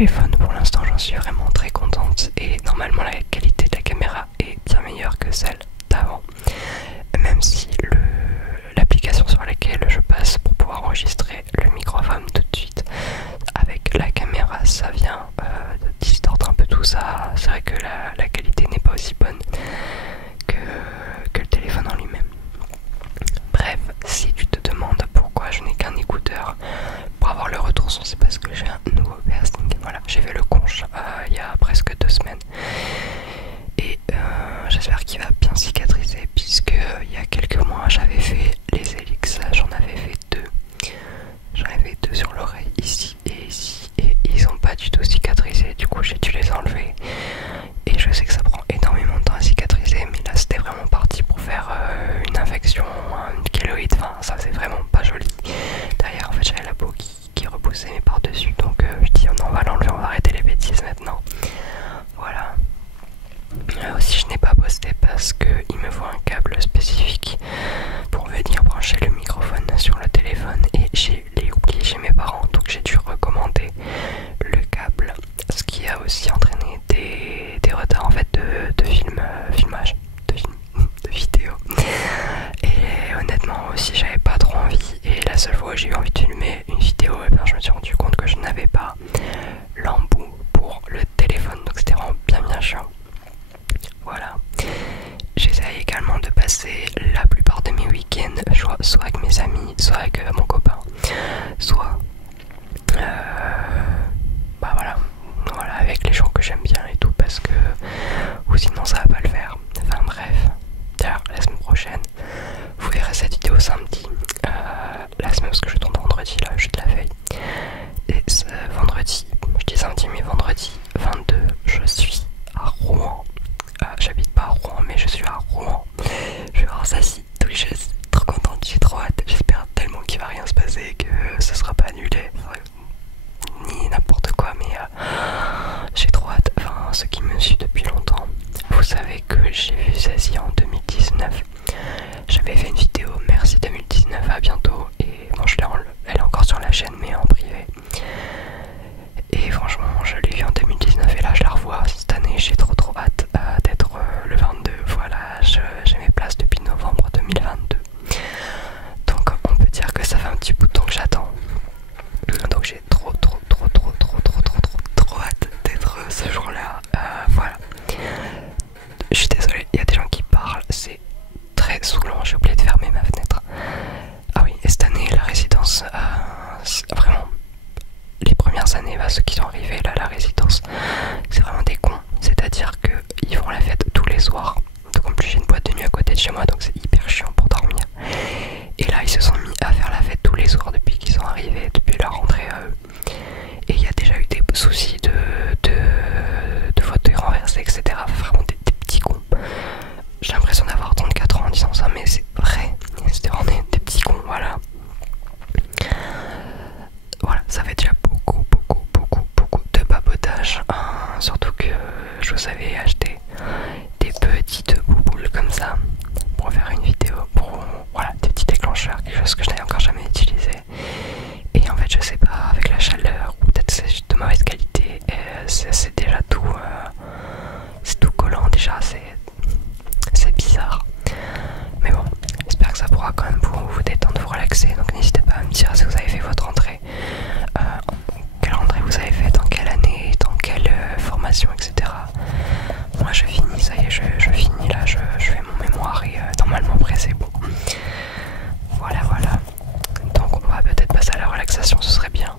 téléphone pour l'instant, j'en suis vraiment très contente et normalement la qualité de la caméra est bien meilleure que celle d'avant, même si l'application sur laquelle je passe pour pouvoir enregistrer le microphone tout de suite avec la caméra, ça vient distordre un peu tout ça. C'est vrai que la qualité n'est pas aussi bonne que le téléphone en lui-même. Bref, si tu te demandes pourquoi je n'ai qu'un écouteur pour avoir le retour son, c'est parce que j'ai un nouveau piercing. Voilà, j'ai fait le conche il y a presque 2 semaines et j'espère qu'il va bien cicatriser, puisque il y a quelques mois j'avais fait les hélix, j'en avais fait 2. J'en avais 2 sur l'oreille, ici et ici, et ils ont pas du tout cicatrisé. Du coup j'ai dû les enlever et je sais que ça prend énormément de temps à cicatriser, mais là c'était vraiment parti pour faire une infection, une kéloïde. Enfin, ça c'est vraiment pas joli. Derrière en fait j'avais la peau qui repoussait mais par dessus, donc je dis non, on va l'enlever, on va arrêter les bêtises maintenant. Voilà. Aussi je n'ai pas posté parce qu'il me faut un câble spécifique pour venir brancher le microphone sur le téléphone et j'ai oublié chez mes parents, donc j'ai dû recommander le câble, ce qui a aussi entraîné des retards en fait de filmage, de vidéo. Et honnêtement aussi j'avais pas trop envie, et la seule fois où j'ai eu envie de filmer une vidéo, et bien je me suis rendu compte que je n'avais pas l'embout pour le téléphone, donc c'était vraiment bien chiant. Voilà. J'essaye également de passer la plupart de mes week-ends soit avec mes amis, soit avec mon copain, soit bah voilà, avec les gens que j'aime bien et tout, parce que ou sinon ça va pas le faire. Enfin bref, d'ailleurs la semaine prochaine vous verrez cette vidéo samedi, la semaine, parce que je tourne vendredi là, juste la veille, et ce vendredi, je dis samedi mais vendredi 22, je suis à Rouen. J'habite pas à Rouen mais je suis à Rouen, je vais voir Sassy, donc je suis trop contente, j'ai trop hâte. J'espère tellement qu'il va rien se passer, que ce sera pas annulé ni n'importe quoi, mais j'ai trop hâte. Enfin, ceux qui me suivent depuis longtemps, vous savez que j'ai vu Sassy en 2019. J'avais fait une vidéo merci 2019, à bientôt, et bon, elle est encore sur la chaîne mais en privé. Et franchement je l'ai vu en 2019 et là je la revois cette année, j'ai trop hâte d'être le 22. Voilà, j'ai mes places depuis novembre 2022, donc on peut dire que ça fait un petit bout de temps que j'attends, donc j'ai trop hâte d'être ce jour là. Voilà, je suis désolé, il y a des gens qui parlent, c'est très saoulant, j'ai oublié de fermer ma fenêtre. Ah oui, et cette année la résidence, vraiment les premières années, ceux qui sont arrivés là, la résidence, c'est vraiment des cons. C'est-à-dire qu'ils font la fête tous les soirs. Donc en plus j'ai une boîte de nuit à côté de chez moi, donc c'est hyper chiant pour dormir. Et là ils se sont mis à faire la fête tous les soirs depuis qu'ils sont arrivés, depuis leur rentrée à eux. Et il y a déjà eu des soucis de fauteuils renversés, etc. Vraiment des petits cons. J'ai l'impression d'avoir 34 ans en disant ça, mais c'est vrai. C'était vraiment des petits cons, voilà. Voilà, ça fait déjà beaucoup de papotage, surtout que je vous avais acheté des petites bouboules comme ça pour faire une vidéo, pour voilà, des petits déclencheurs, quelque chose que je n'avais encore jamais utilisé. Et en fait je sais pas, avec la chaleur, ou peut-être c'est juste de mauvaise qualité, c'est déjà tout, c'est tout collant déjà, c'est bizarre. Mais bon, j'espère que ça pourra quand même vous détendre, vous relaxer. Donc n'hésitez pas à me dire si vous avez fait votre rentrée, quelle rentrée vous avez fait, dans quelle année, dans quelle formation, etc. Moi je finis, ça y est, je finis là, je fais mon mémoire et normalement après c'est bon. Voilà. Donc on va peut-être passer à la relaxation, ce serait bien.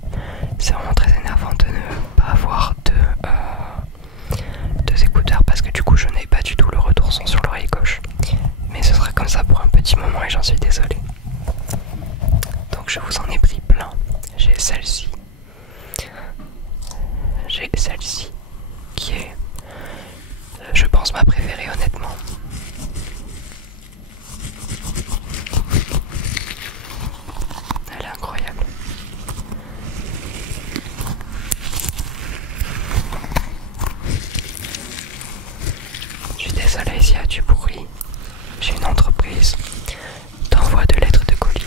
C'est vraiment très énervant de ne pas avoir deux écouteurs, parce que du coup je n'ai pas du tout le retour son sur l'oreille gauche. Mais ce sera comme ça pour un petit moment et j'en suis désolé. Donc je vous en ai pris plein. J'ai celle-ci. J'ai celle-ci qui est, je pense, ma préférée honnêtement. Elle est incroyable. Je suis désolé s'il y a du bruit. J'ai une entreprise d'envoi de lettres de colis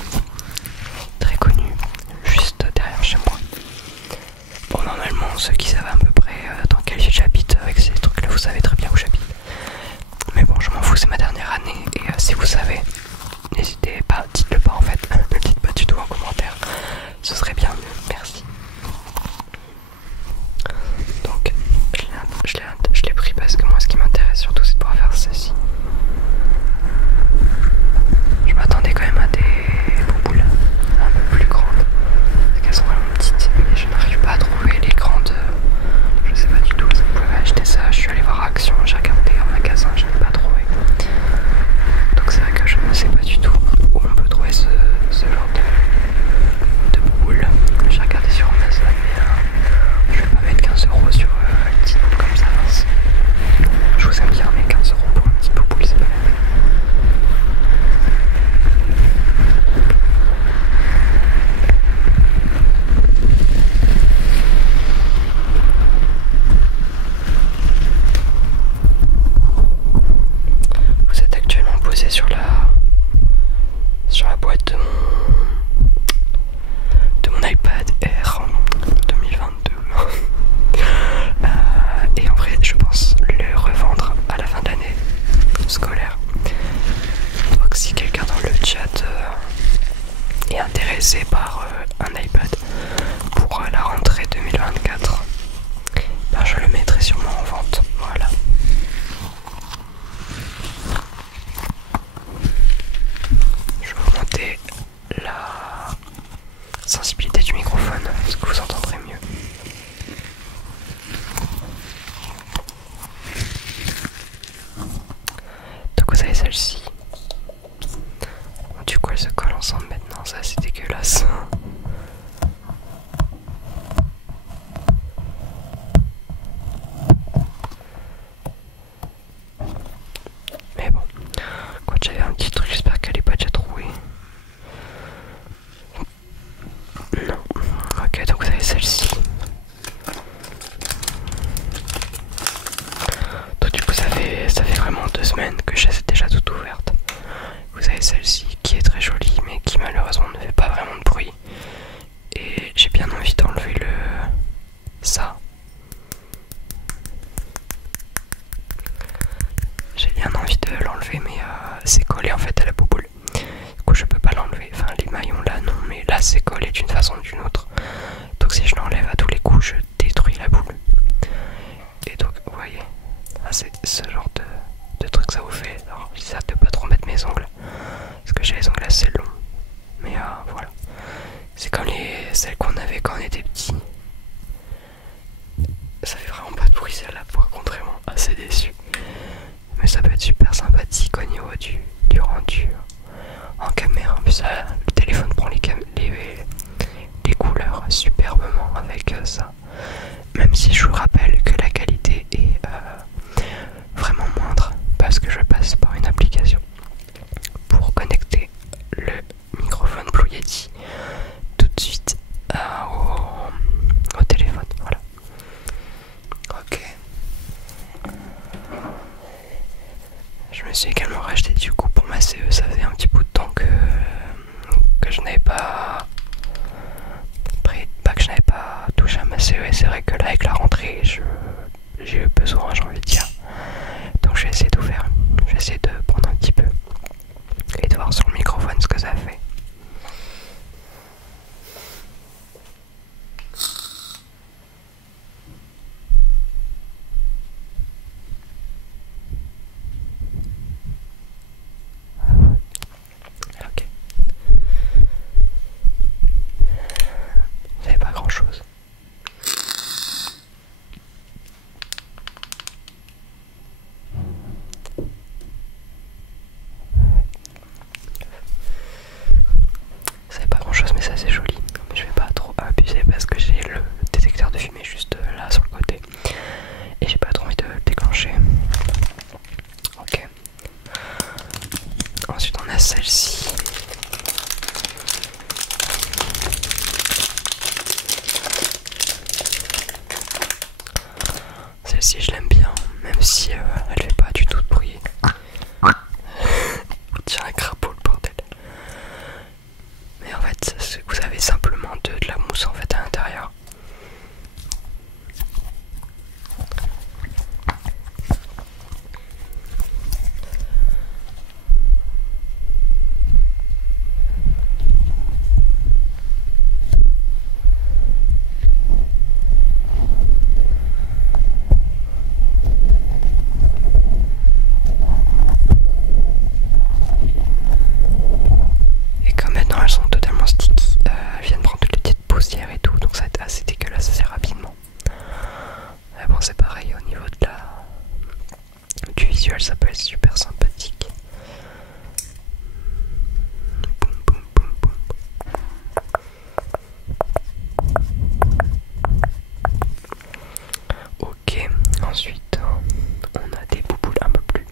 très connue juste derrière chez moi. la boîte de mon iPad Air 2022. Et en vrai, je pense le revendre à la fin de l'année scolaire. Donc si quelqu'un dans le chat est intéressé par un iPad pour la rentrée 2024, ben je le mettrai sûrement en vente. Voilà. Je vais augmenter la sensibilité du microphone, est-ce que vous entendrez mieux? Donc vous avez celle-ci. Du coup elles se collent ensemble maintenant, ça c'est dégueulasse. Mais bon, quand j'avais un petit truc, j'espère qu'elle est pas déjà trouée. Non. Ok, donc vous avez celle-ci. Donc du coup ça fait vraiment 2 semaines que j'ai déjà toute ouverte. Vous avez celle-ci qui est très jolie mais qui malheureusement ne fait pas vraiment de bruit. Et j'ai bien envie d'enlever ça. J'ai bien envie de l'enlever mais c'est collé en fait à la bouboule. Du coup je peux pas l'enlever. Enfin les maillons là non, mais là c'est collé d'une façon ou d'une autre. Donc si je l'enlève à tous les coups je détruis la boule. Et donc vous voyez, c'est ce genre de truc ça vous fait. Alors j'essaie de pas trop mettre mes ongles parce que j'ai les ongles assez longs. Mais voilà. C'est comme celles qu'on avait quand on était petit. Ça fait vraiment pas de bruit celle-là, par contre vraiment assez déçu. Mais ça peut être super sympathique au niveau du rendu en caméra. Mais ça, le téléphone prend les couleurs superbement avec ça. Même si je vous rappelle que la qualité est vraiment moindre parce que je passe par une application pour connecter le microphone Blue Yeti tout de suite au téléphone. Voilà. Ok. Je me suis également racheté du coup pour ma CE. Ça faisait un petit bout de temps que je n'avais pas que je n'avais pas touché à ma CE. Et c'est vrai que là avec la rentrée j'ai eu besoin, j'ai envie de dire. Donc je vais essayer d'ouvrir. Je vais essayer de prendre un petit peu et de voir sur le microphone ce que ça fait. Ok. C'est pas grand chose. C'est pas grand chose mais ça c'est joli. Mais je vais pas trop abuser parce que j'ai le détecteur de fumée juste là sur le côté. Et j'ai pas trop envie de le déclencher. Ok. Ensuite on a celle-ci. Celle-ci je l'aime bien, même si elle fait pas du tout de bruit. Tiens un crapaud le bordel. Mais en fait vous avez simplement de la mousse en fait à l'intérieur. Et comme maintenant elles sont totalement sticky, elles viennent prendre toutes les petites poussières et tout, donc ça va être assez dégueulasse assez rapidement. Mais bon c'est pareil au niveau de du visuel, ça peut être super sympathique. Boum, boum, boum, boum. Ok, ensuite on a des bouboules un peu plus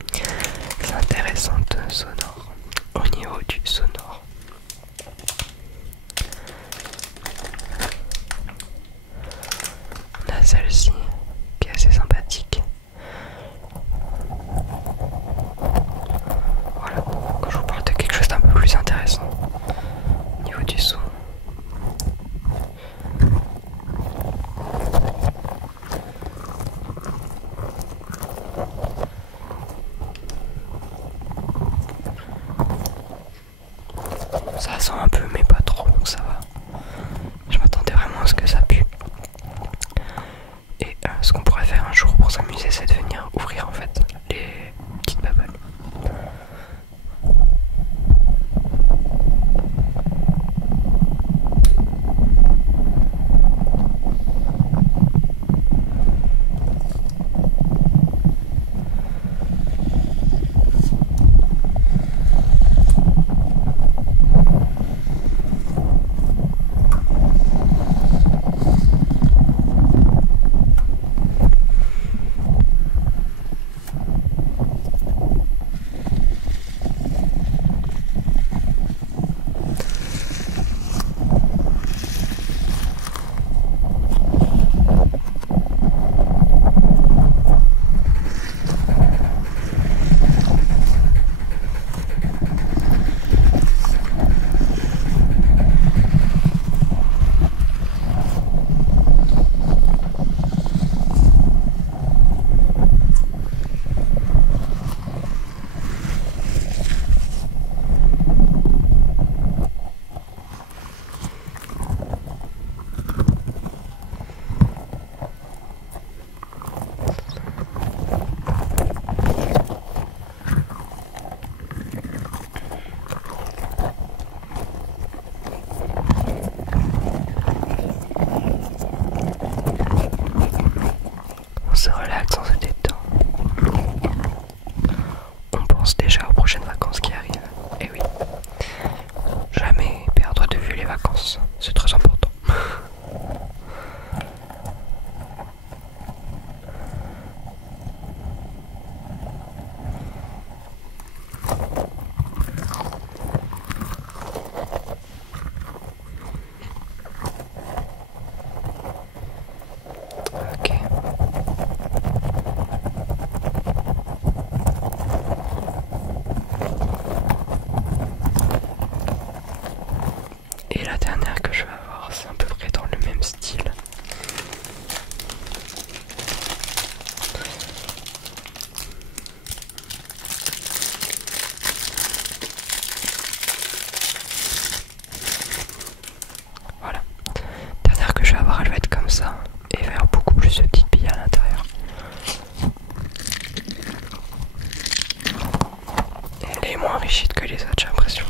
intéressantes sonores au niveau du sonore. On a celle-ci qui est assez sympathique. Voilà, quand je vous parle de quelque chose d'un peu plus intéressant. sent un peu mais pas trop, donc ça va. Je m'attendais vraiment à ce que ça pue. Et ce qu'on pourrait faire un jour pour s'amuser, c'est de venir ouvrir en fait les petites bubbles. On se relaxe, on se détend. On pense déjà aux prochaines vacances qui arrivent. Et oui, jamais perdre de vue les vacances, c'est très important. Ok. Et la dernière que je vais avoir, c'est à peu près dans le même style. Voilà. Dernière que je vais avoir, elle va être comme ça. Et il va y avoir beaucoup plus de petites billes à l'intérieur. Et elle est moins enrichie que les autres, j'ai l'impression.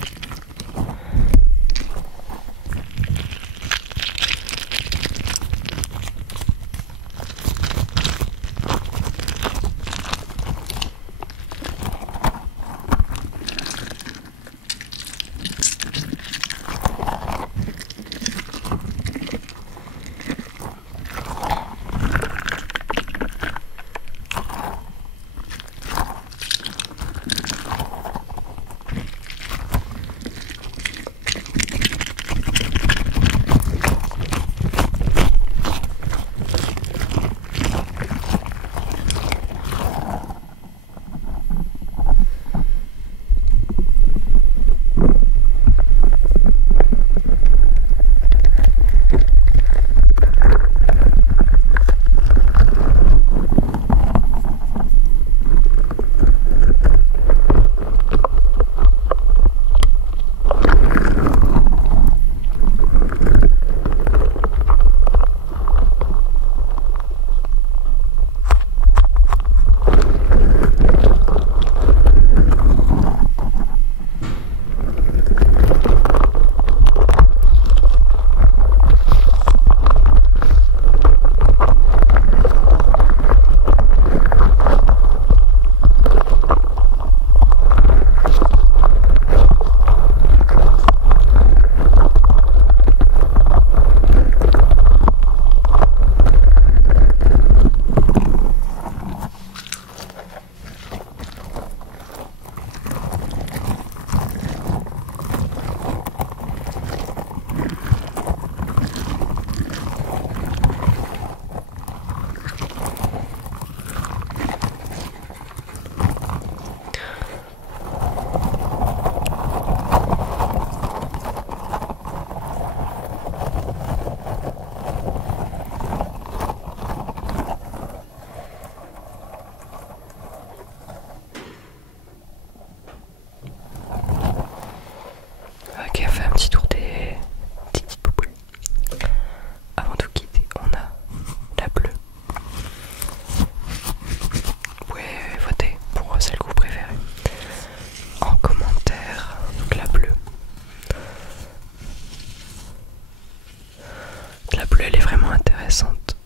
intéressante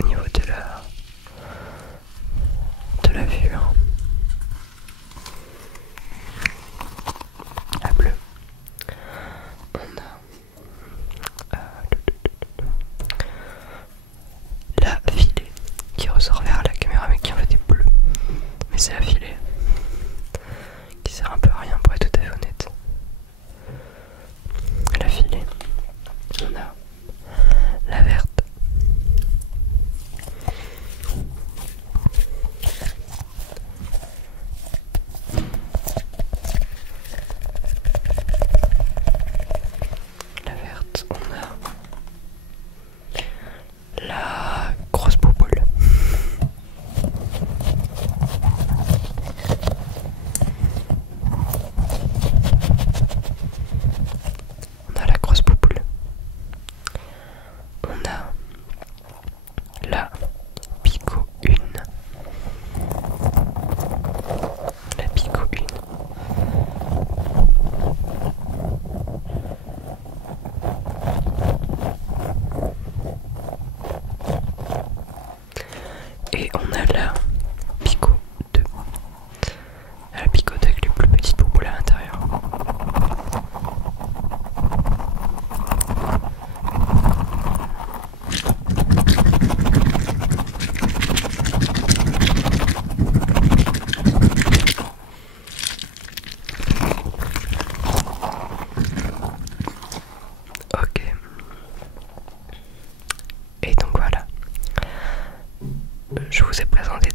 au niveau de la vue. Hein. La bleue. On a la filet qui ressort vers la caméra mais qui en fait est bleue. Mais c'est la filet qui sert un peu à rien pour être tout à fait honnête. La filet. On a la verte. La verte, on a la grosse bouboule. On a la grosse bouboule. On a la Pico 1. La Pico 1. Et on a la Pico 2. La Pico 2 avec les plus petites bouboules à l'intérieur. Ok. Et donc voilà. Je vous ai présenté